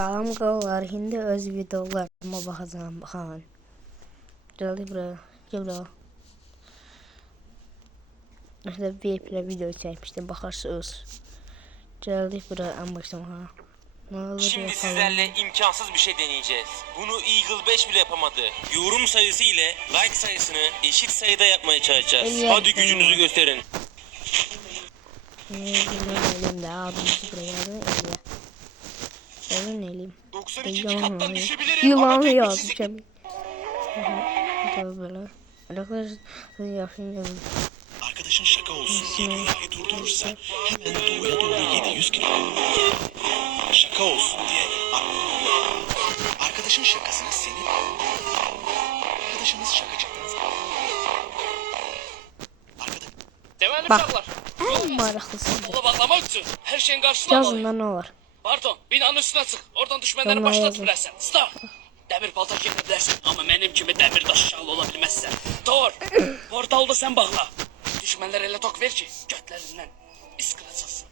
Salam qalalar, indi öz videolarıma baxacağım, baxan. Gəldi bura, gəl bura. İşte VIP ile video çekmiştim, bakarsınız. Geldik buraya en baştan ha. Şimdi sizlerle imkansız bir şey deneyeceğiz. Bunu Eagle 5 bile yapamadı. Yorum sayısı ile like sayısını eşit sayıda yapmaya çalışacağız. Hadi gücünüzü gösterin. Elimde abimizi buraya da eliye. Ben eleyim. 92 kattan düşebilirim. Yılanı yazmışım. Böyle. Arkadaşlar yapayım. Arkadaşın şaka olsun diye dünyayı durdurursa hemen doğuya doğru 700 kilometre. Şaka olsun diye. Arkadaşın şakasını senin... Arkadaşınız şakacıktan... Deməli Bak, uşaqlar. en maraqlısı. Onu bağlamaq üçün hər şeyin qarşısına Yazında ne var? Pardon, binanın üstünə çıx. Oradan düşmənləri Tamam, başlat yazın. bilərsən. Stop. Dəmir paltar geyə bilərsən, amma mənim kimi dəmir daş uşaqlı ola bilməzsən. Tor, portalda sən bağla. Düşmənlər elə tok ver ki, götlərindən iskıracaqsın.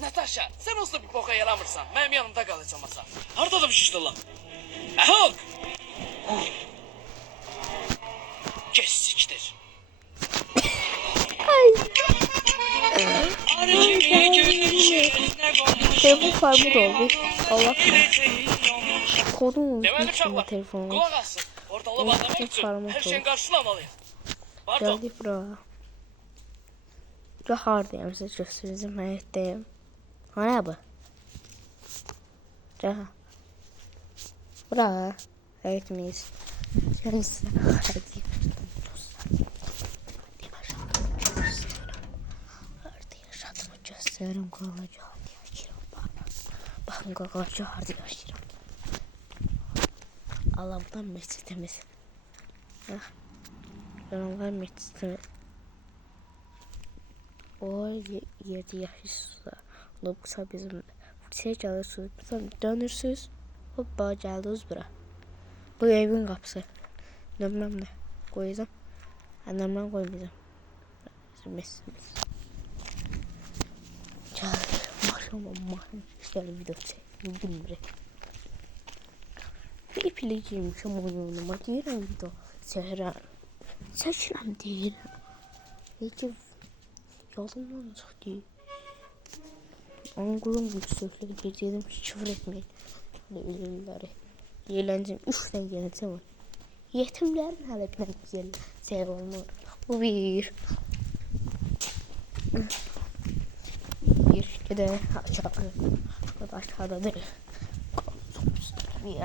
Natasha, sən olsa bir boka yaramırsan. Mənim yanımda qalacaqsan. Harada bir şişdi lan? Hulk! Kes siktir. Telefon farmı da oldu. Allah korusun. Kodum Deməli unutmuşum uşaqlar, telefonu. qulaq asın. Portalı bağlamaq üçün Farmı hər şeyin oldu. qarşısına almalıyıq. Pardon. Geldik buraya. Çok hardayım, size göstereceğim. Hayattayım. Hani bu? Caha. Buraya. Evet miyiz? Yani size hadi. Hadi yaşadığımı gösteririm. Kalaca hadi yaşıram bana. Bakın kalaca hadi yaşıram. Allah'tan mescidimiz. Canımlar mescidimiz. O yerde yaşıyorsa. Olursa bizim şey gelirsiniz. Dönürsünüz. Hoppa geldiniz bura. Bu evin kapısı. Nömrəmlə koyacağım. Nömrəm koymayacağım. Mesimiz. Maşallah. İşte video çekim. Bilmiyorum. Bir ipile girmişim oyunuma. Deyirəm video çəkirəm. Çəkirəm deyirəm. Necə yolumdan çıxdı. Angulum yüksəkliyə gedirdim. Küfür etməyin. Ölümləri. Yeləncəm. 3 dənə yeləncəm var. Yetimlərin hələ bir güzel şey olmur. Bu bir. Bir de aşağı. O da aşağıdadır. Bir.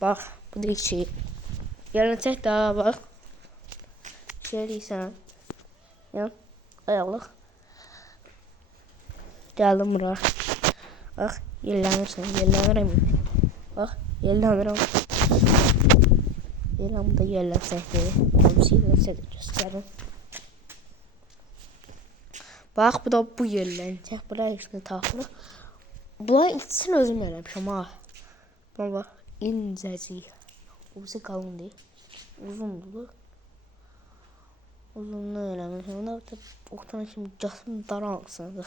Bak bu da şey. Yarın çek daha bak. Şeyliysen. Ya. Ayarlık. Geldim buraya. Bak yellenirsen. Yellenirəm. Bak yellenirəm. Yellenirəm da yellensək deyil. Komşu yellensək də göstərim. Bak bu da bu yellensək. Buraya üstüne taxılır. Bunların ikisini özüm eləmişəm ha. Buna bak. İncəcik. Uzu qalın deyil. Uzundur. Uzunluğu eləmişəm. Buna da oxtan şimdi casım daralsın.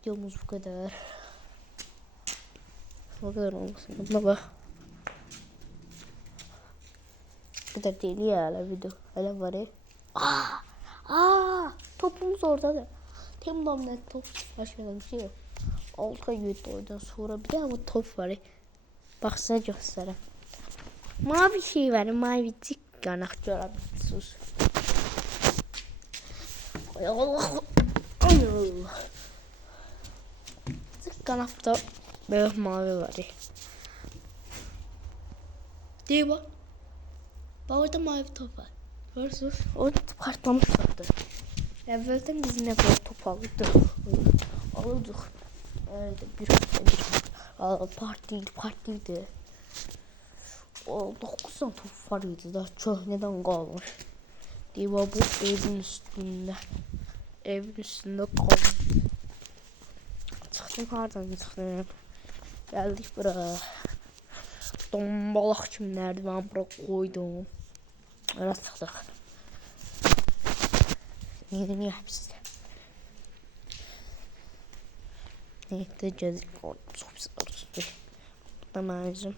Videomuz bu kadar. Bu kadar olmasın. Buna bak. Bu kadar değil ya hala video. Hala var ya. Topumuz orada. Temden net top. Başka bir şey yok. 6 ay oyundan sonra bir de ama top var ya. Bak size göstereyim. Mavi şey var. Mavi cik kanak görebilirsiniz. Ay Allah. Ay Allah. Cik kanakta böyle mavi var ya. Değil bak. Bak orada mavi top var. Görürsünüz. O partlamış vardı. Evvelden biz ne böyle top alırdık. Evet, bir partiydi. O 9 tane top var idi da köhnədən qalmış. Diva bu evin üstündə. Evin üstündə qalmış. Çıxdım hardan çıxdım. Gəldik bura. Dombalaq kimi nərdivan bura qoydum. Öyle çıxdıq. Niye hepsi? Neydi gözlük oldu. Çok pis oldu. Tamam üzüm.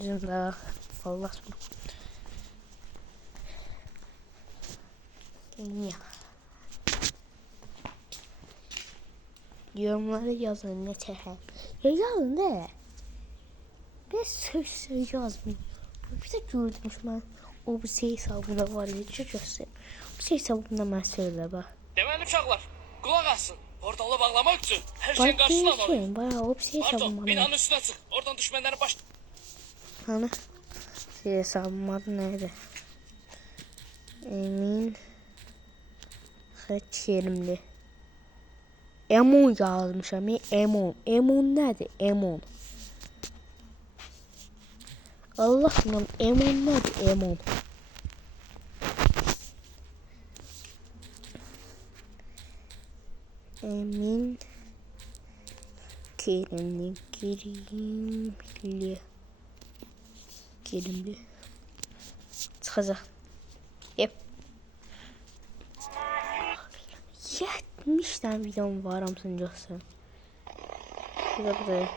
Üzüm daha Allah aşkına. Ya. Yorumlara yazın ne çeker. Ya yazın de. Ben söz yazmayayım. Bir de gördüm şu an. O bir şey hesabında var ya. Çok göstereyim. Bu şey hesabında ben söyle bak. Deməli uşaqlar, qulaq asın. Portalı bağlamaq üçün hər şeyin Bak qarşısını almalıyıq. değişim. Bayağı o bir şey Pardon, hesabında binanın var. üstünə çıx. Oradan düşmənləri baş... Hani şey hesabım adı neydi? Emin Kerimli. Emon yazmışam. Emon. Emon nedir? Emon. Allah aşkına Emon nedir? Emon. Emin Kerimli. Kerimli. Çıkacak. Yep. 70 tane videom var amsın göstereyim. Bir de.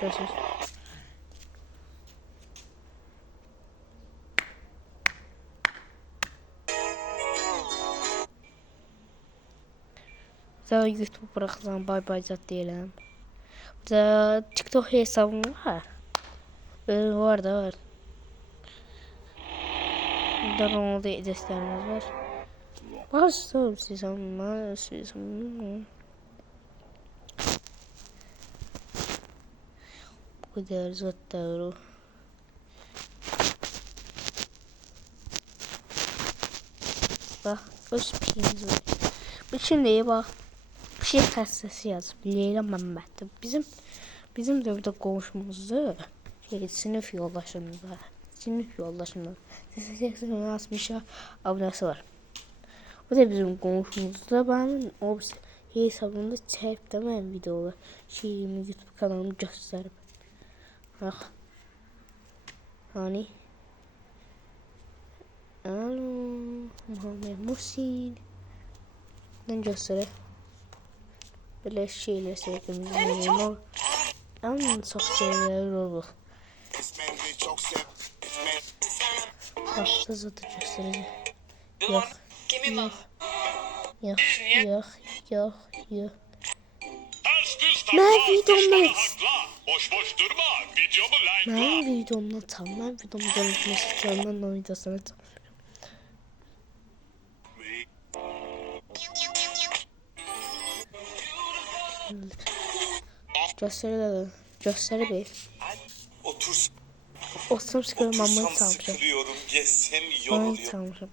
Görüşürüz. Daha YouTube bırakacağım. Bay bay zat diyelim. Da TikTok hesabım var. Var da var. Buradan onu da editlerimiz var. Başta siz ama siz bu kadar zaten. Bak, öz piyiniz var. Bu şimdi bak, bir şey hastası yazıp Leyla Mehmet'ti. Bizim de burada komşumuzdu. Sınıf yoldaşımızda. Sesini yazmışa abonesi var. O da bizim komşumuzda. Ben o hesabında çektim ben videoları. Şeyimi YouTube kanalımı gösterip. Bak. Hani. Alo. Muhammed Muhsin. Ben göstereyim. Böyle şeyler sevdiğimiz en çok şeyler olur. Başta zaten göstereceğim. Yok. Yok. Ben videomda görüşmek istiyorum. Ben videosunu Gösteri bir. Oturum sıkıyorum ben bunu çalmışım. Yesem Bunu çalmışım.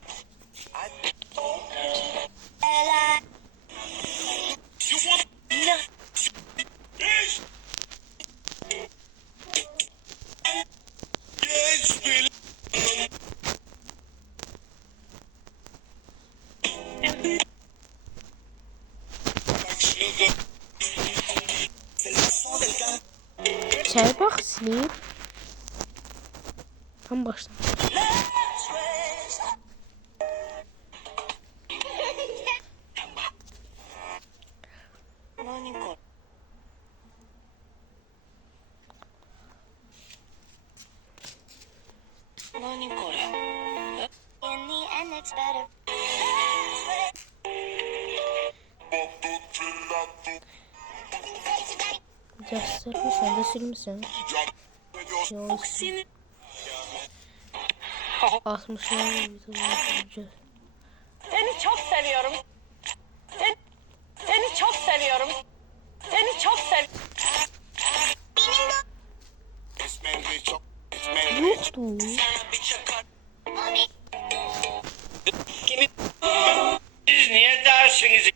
Çay bak sileyim. Tam baştan. Göstermiş sen de silmişsin. Yok. 60 Seni çok seviyorum. Seni çok seviyorum. Seni çok seviyorum. Yoktu. Siz niye dersiniz?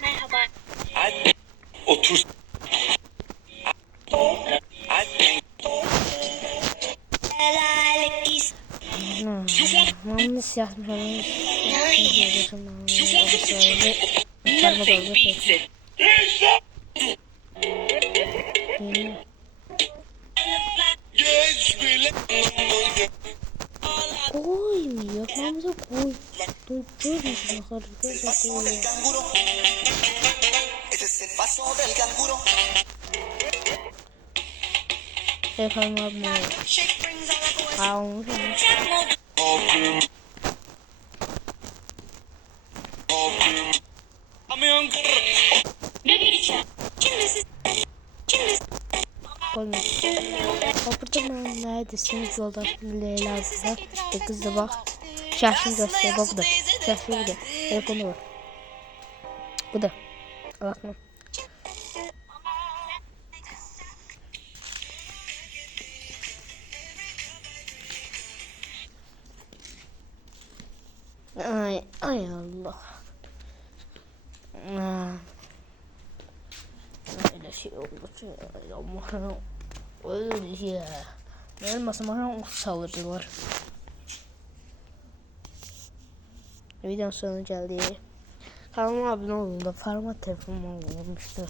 Merhaba. Otur. Mamlı yazmış. You want to be cheated? Nothing beats it. Koy, yapmamıza koy. Dur, görmüşsün harika koy. Efendim abone ol. Kamyon Koymuş. Kapıda mı? Neredesiniz yolda? Leyla abla. İşte kız da bak. Şahsını göster. Bak bu da. Şahsını bu da. Telefonu var. Bu da. Bakma. Ay Allah. Öyle şey oldu. Allah'ım. Öyle ya. Benim masamaya ot salıcılar. Videonun sonu geldi. Kanalıma abone olun da farma telefonum olmuştu.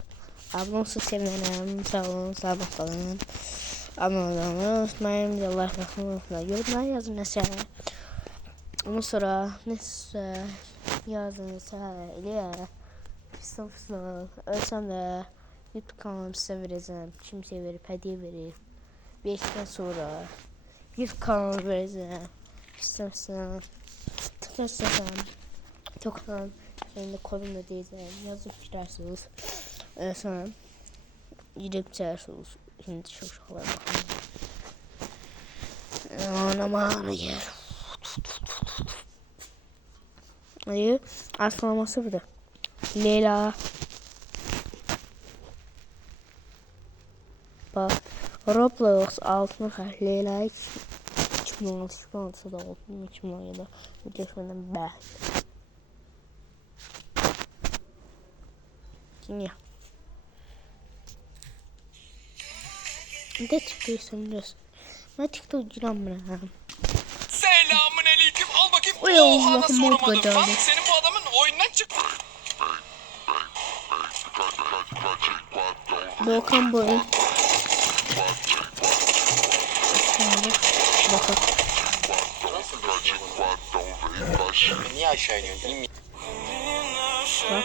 Abone olsun sevinirim. Sağ olun, sağlık kalın. Abone olmayı unutmayın. Bir de like atmayı unutmayın. Yorumlar yazın mesela. Ondan sonra neyse yazın söyle. Fısıl ölsem de YouTube kanalımı size vereceğim. Kimseye verip hediye verip 5'ten sonra YouTube kanalı vereceğim. Fısıl tıklarsanız tıklan şeyinde kolumda diyeceğim. Yazıp gidersiniz. Sonra gidip gidersiniz. Şimdi şu şakalara bakın. Anam yer. Hayır. Aslaması bu da. Leyla. Bak. Roblox altına kar. Leyla 2016'da oldu. 2017'de. Bu yaşından ben. Şimdi. Ne çıkıyorsun biliyorsun. Ben TikTok giramıyorum. Selamun aleyküm. Al bakayım. Oy Oha nasıl Allah'ım, vuramadım. hakikaten. Bak senin bu adamın oyundan çık. Volkan boyu. Bakın. Niye aşağı iniyorsun? İn. Bak.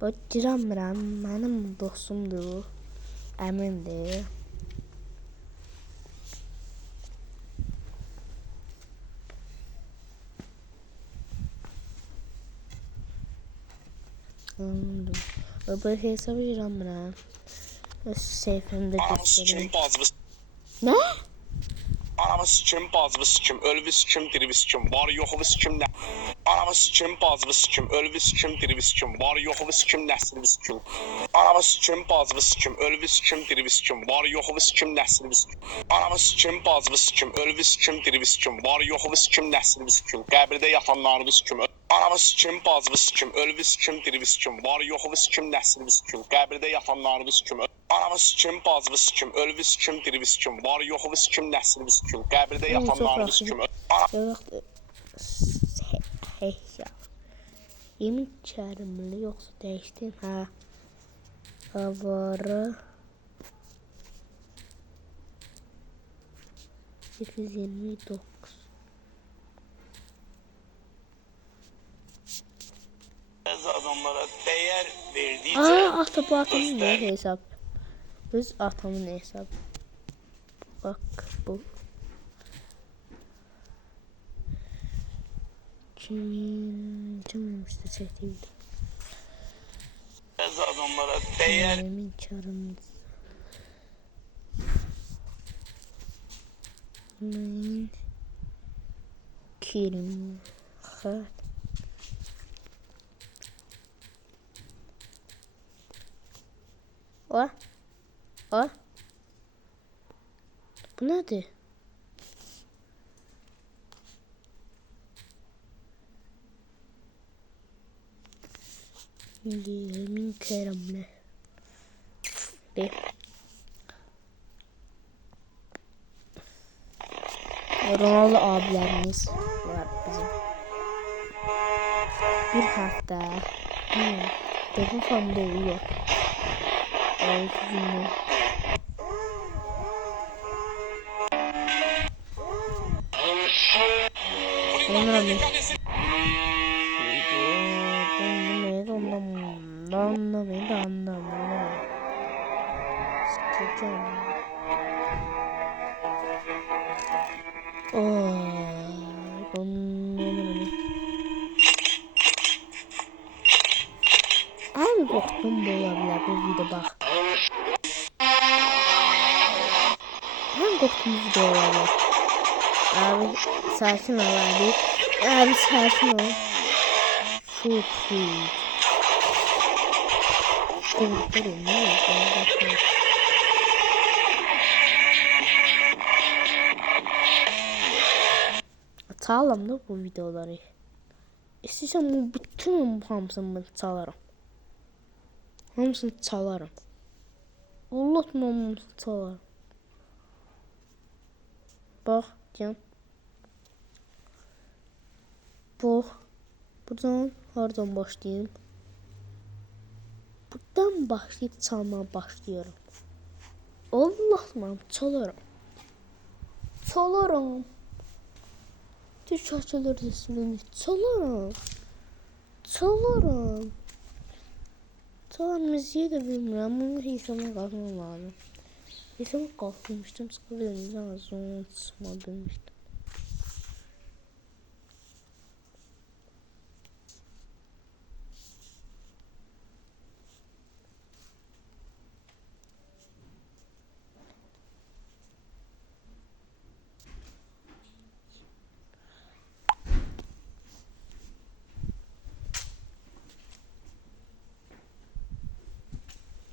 Bu giramıyorum. Benim dostumdu. Emindi. Anladım. Bu hesabı giramıyorum. Seyfimde göstereyim. Ne? Anamı sikim, bazımı sikim, ölümü sikim, dirimi sikim, var yoxumu sikim, nə... Anamı sikim, bazımı sikim, ölümü sikim, dirimi sikim, var yoxumu sikim, nəslimi sikim. Anamı sikim, bazımı sikim, ölümü sikim, dirimi sikim, var yoxumu sikim, nəslimi sikim. Anamı sikim, bazımı sikim, ölümü sikim, dirimi sikim, var yoxumu sikim, nəslimi sikim. Qəbirdə yatanlarımı sikim, anamı sikim, bazımı sikim, ölümü sikim, dirimi sikim, var yoxumu sikim, nəslimi sikim. Qəbirdə yatanlarımı sikim, anamı sikim, bazımı sikim, ölümü sikim, dirimi sikim, var yoxumu sikim, nəslimi sikim. Qəbirdə yatanlarımı sikim. Hey ya. Yemin çağrımlı yoksa değiştin ha. Havara 829. Adamlara değer verdiğince Ahtabatımın ne hesap? Biz atamın hesap. Bak bu. Kimin işte çektiydi. adamlara değer Yemin çağrımız. Min kirim hat. O. Bu nedir? Yemin keremle. De. Ronaldo abilerimiz var bizim. Bir hafta. Telefon doluyor. Ağzını. Onlara mı? Hangi korktum bu olabilir bu video bak. Hangi korktum bu video olabilir? Abi sakin ol abi. Abi sakin ol. Çok iyi. Korkuyorum ne oldu? Atalım da bu videoları. İstesem bu bütün hamısını çalarım. Hamısını çalarım. Allah'ım hamısını çalarım. Bak can. Bak. Buradan hardan başlayayım? Buradan başlayıp çalmaya başlıyorum. Allah'ım çalarım. Çalarım. Türk şarkıları resmini çalarım. Çalarım. Çalar müziği de bilmiyorum ama insana kalkmam lazım. İnsana kalkmıştım sıkıldım ama sonra çıkmadım işte.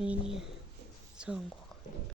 Niye? Sağ ol.